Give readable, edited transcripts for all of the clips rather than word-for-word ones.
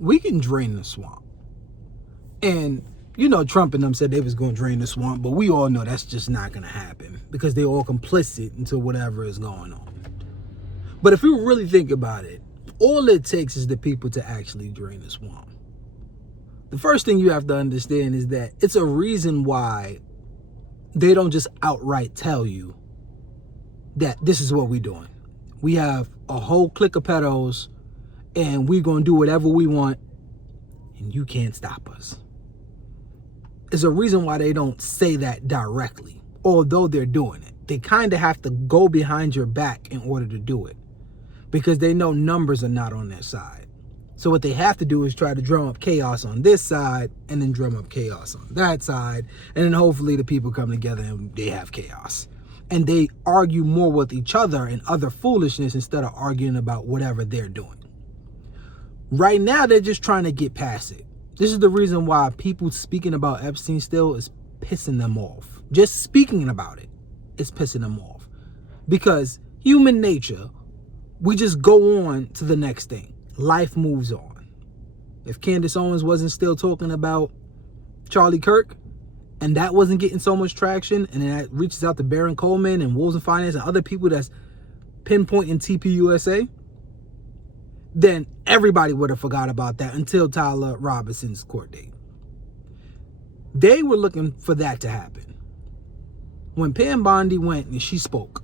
we can drain the swamp. And, Trump and them said they was going to drain the swamp, but we all know that's just not going to happen because they're all complicit into whatever is going on. But if you really think about it, all it takes is the people to actually drain the swamp. The first thing you have to understand is that it's a reason why they don't just outright tell you that this is what we're doing. We have a whole clique of pedos and we're going to do whatever we want and you can't stop us. There's a reason why they don't say that directly, although they're doing it. They kind of have to go behind your back in order to do it because they know numbers are not on their side. So what they have to do is try to drum up chaos on this side and then drum up chaos on that side. And then hopefully the people come together and they have chaos. And they argue more with each other and other foolishness instead of arguing about whatever they're doing. Right now, they're just trying to get past it. This is the reason why people speaking about Epstein still is pissing them off. Just speaking about it is pissing them off. Because human nature, we just go on to the next thing. Life moves on. If Candace Owens wasn't still talking about Charlie Kirk, and that wasn't getting so much traction, and then that reaches out to Baron Coleman and Wolves and Finance and other people that's pinpointing TPUSA, then everybody would have forgot about that until Tyler Robinson's court date. They were looking for that to happen. When Pam Bondi went and she spoke,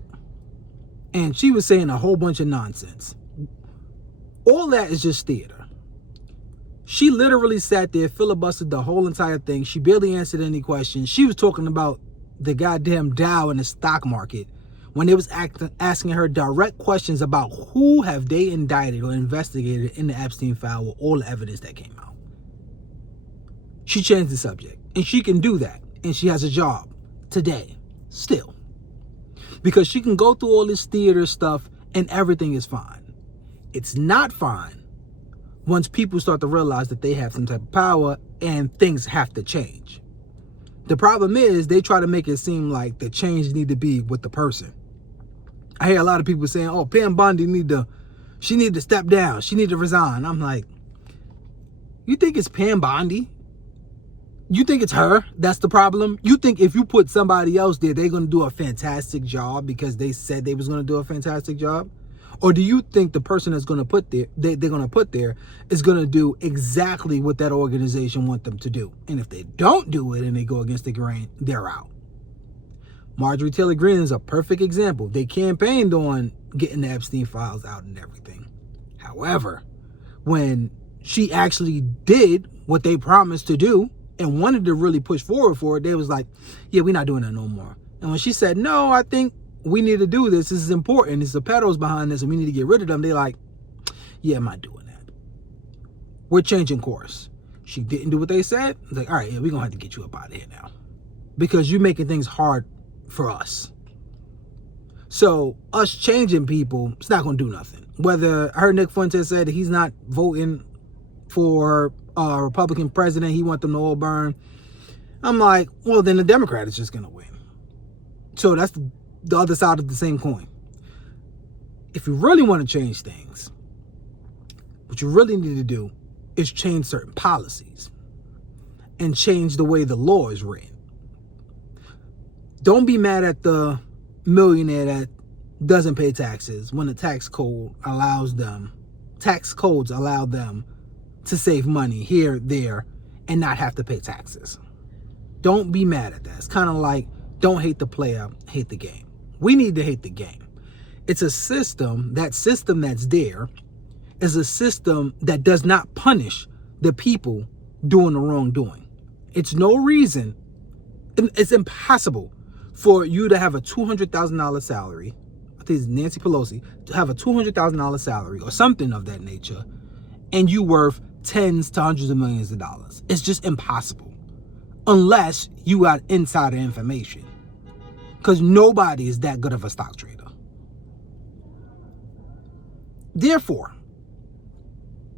and she was saying a whole bunch of nonsense, all that is just theater. She literally sat there, filibustered the whole entire thing. She barely answered any questions. She was talking about the goddamn Dow in the stock market when they was asking her direct questions about who have they indicted or investigated in the Epstein file with all the evidence that came out. She changed the subject, and she can do that, and she has a job today still because she can go through all this theater stuff and everything is fine. It's not fine once people start to realize that they have some type of power and things have to change. The problem is they try to make it seem like the change need to be with the person. I hear a lot of people saying, oh, Pam Bondi need to step down. She need to resign. I'm like, you think it's Pam Bondi? You think it's her? That's the problem? You think if you put somebody else there, they're going to do a fantastic job because they said they was going to do a fantastic job? Or do you think the person that's going to put there, they're going to put there is going to do exactly what that organization want them to do? And if they don't do it and they go against the grain, they're out. Marjorie Taylor Greene is a perfect example. They campaigned on getting the Epstein files out and everything. However, when she actually did what they promised to do and wanted to really push forward for it, they was like, yeah, we're not doing that no more. And when she said, no, I think we need to do this. This is important. It's the pedos behind this and we need to get rid of them. They're like, yeah, I'm not doing that. We're changing course. She didn't do what they said. It's like, all right, yeah, we're going to have to get you up out of here now because you're making things hard for us. So us changing people, it's not going to do nothing. Whether her Nick Fuentes said he's not voting for a Republican president, he want them to all burn. I'm like, well, then the Democrat is just going to win. So that's the other side of the same coin. If you really want to change things, what you really need to do is change certain policies and change the way the law is written. Don't be mad at the millionaire that doesn't pay taxes when the tax codes allow them to save money here, there, and not have to pay taxes. Don't be mad at that. It's kind of like, don't hate the player, hate the game. We need to hate the game. It's a system that's there is a system that does not punish the people doing the wrongdoing. It's no reason, it's impossible for you to have a $200,000 salary, I think it's Nancy Pelosi, to have a $200,000 salary or something of that nature, and you worth tens to hundreds of millions of dollars. It's just impossible unless you got insider information, because nobody is that good of a stock trader. Therefore,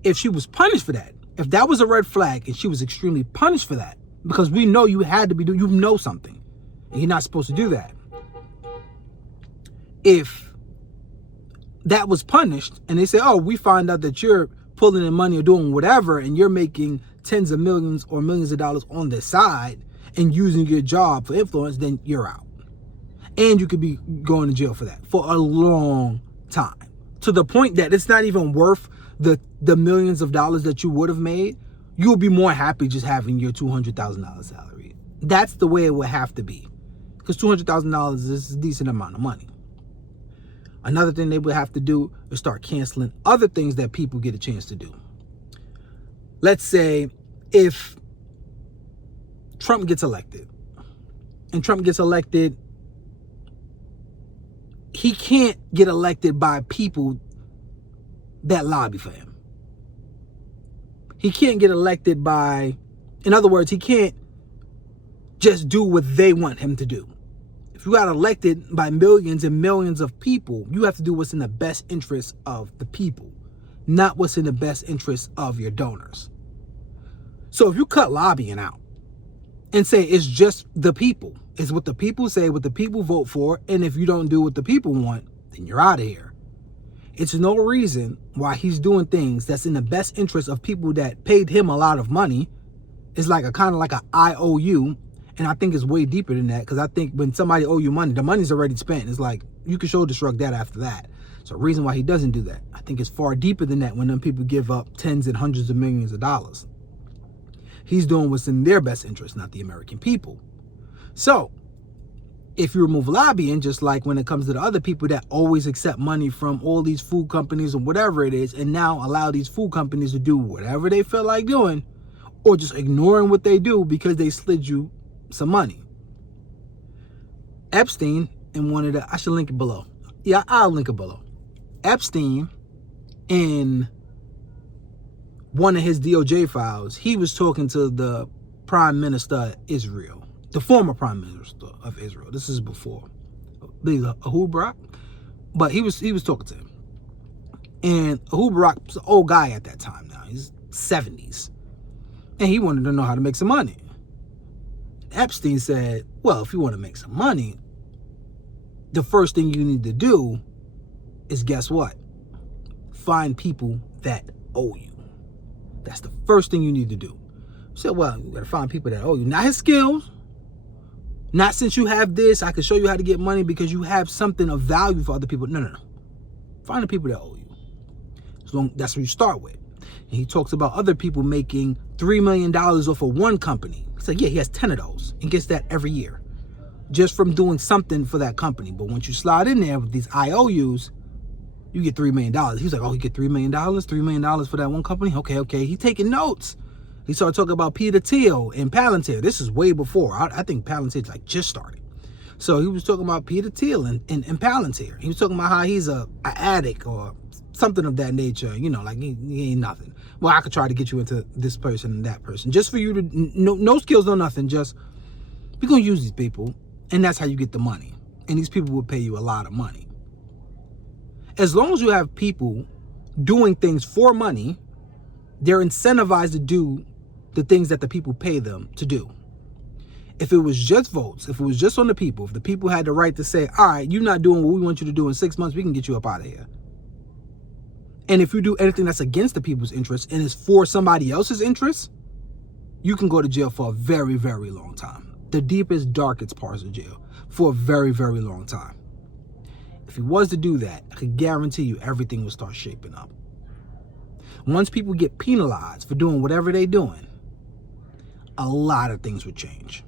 if she was punished for that, if that was a red flag and she was extremely punished for that, because we know you had to be doing, you know something, and you're not supposed to do that. If that was punished and they say, oh, we find out that you're pulling in money or doing whatever, and you're making tens of millions or millions of dollars on the side and using your job for influence, then you're out. And you could be going to jail for that for a long time, to the point that it's not even worth the millions of dollars that you would have made. You'll be more happy just having your $200,000 salary. That's the way it would have to be, because $200,000 is a decent amount of money. Another thing they would have to do is start canceling other things that people get a chance to do. Let's say if Trump gets elected, he can't get elected by people that lobby for him. He can't get elected by, in other words, he can't just do what they want him to do. If you got elected by millions and millions of people, you have to do what's in the best interest of the people, not what's in the best interest of your donors. So if you cut lobbying out and say it's just the people, it's what the people say, what the people vote for, and if you don't do what the people want, then you're out of here. It's no reason why he's doing things that's in the best interest of people that paid him a lot of money. It's like a kind of like an IOU. And I think it's way deeper than that, because I think when somebody owe you money, the money's already spent. It's like you can shoulder shrug that after that. So the reason why he doesn't do that, I think it's far deeper than that when them people give up tens and hundreds of millions of dollars. He's doing what's in their best interest, not the American people. So if you remove lobbying, just like when it comes to the other people that always accept money from all these food companies or whatever it is, and now allow these food companies to do whatever they feel like doing, or just ignoring what they do because they slid you some money. Epstein, in one of the, I should link it below. Yeah, I'll link it below. Epstein, in one of his DOJ files, he was talking to the Prime Minister of Israel, the former Prime Minister of Israel. This is before, Ehud Barak, but he was talking to him. And Ehud Barak was an old guy at that time now. He's 70s. And he wanted to know how to make some money. Epstein said, well, if you want to make some money, the first thing you need to do is, guess what? Find people that owe you. That's the first thing you need to do. He said, well, you got to find people that owe you. Not his skills. Not since you have this, I can show you how to get money because you have something of value for other people. No. Find the people that owe you. That's what you start with. And he talks about other people making $3 million off of one company. So yeah, he has 10 of those and gets that every year just from doing something for that company. But once you slide in there with these IOUs, you get $3 million. He's like, oh, he get $3 million? $3 million for that one company? Okay. He's taking notes. He started talking about Peter Thiel and Palantir. This is way before. I think Palantir's like just started. So he was talking about Peter Thiel and Palantir. He was talking about how he's an addict or something of that nature, you know, like he ain't nothing. Well, I could try to get you into this person and that person just for you to, no skills, no nothing. Just, we're going to use these people, and that's how you get the money. And these people will pay you a lot of money. As long as you have people doing things for money, they're incentivized to do the things that the people pay them to do. If it was just votes, if it was just on the people, if the people had the right to say, all right, you're not doing what we want you to do in 6 months, we can get you up out of here. And if you do anything that's against the people's interests and is for somebody else's interests, you can go to jail for a very, very long time. The deepest, darkest parts of jail for a very, very long time. If he was to do that, I could guarantee you everything will start shaping up. Once people get penalized for doing whatever they're doing, a lot of things would change.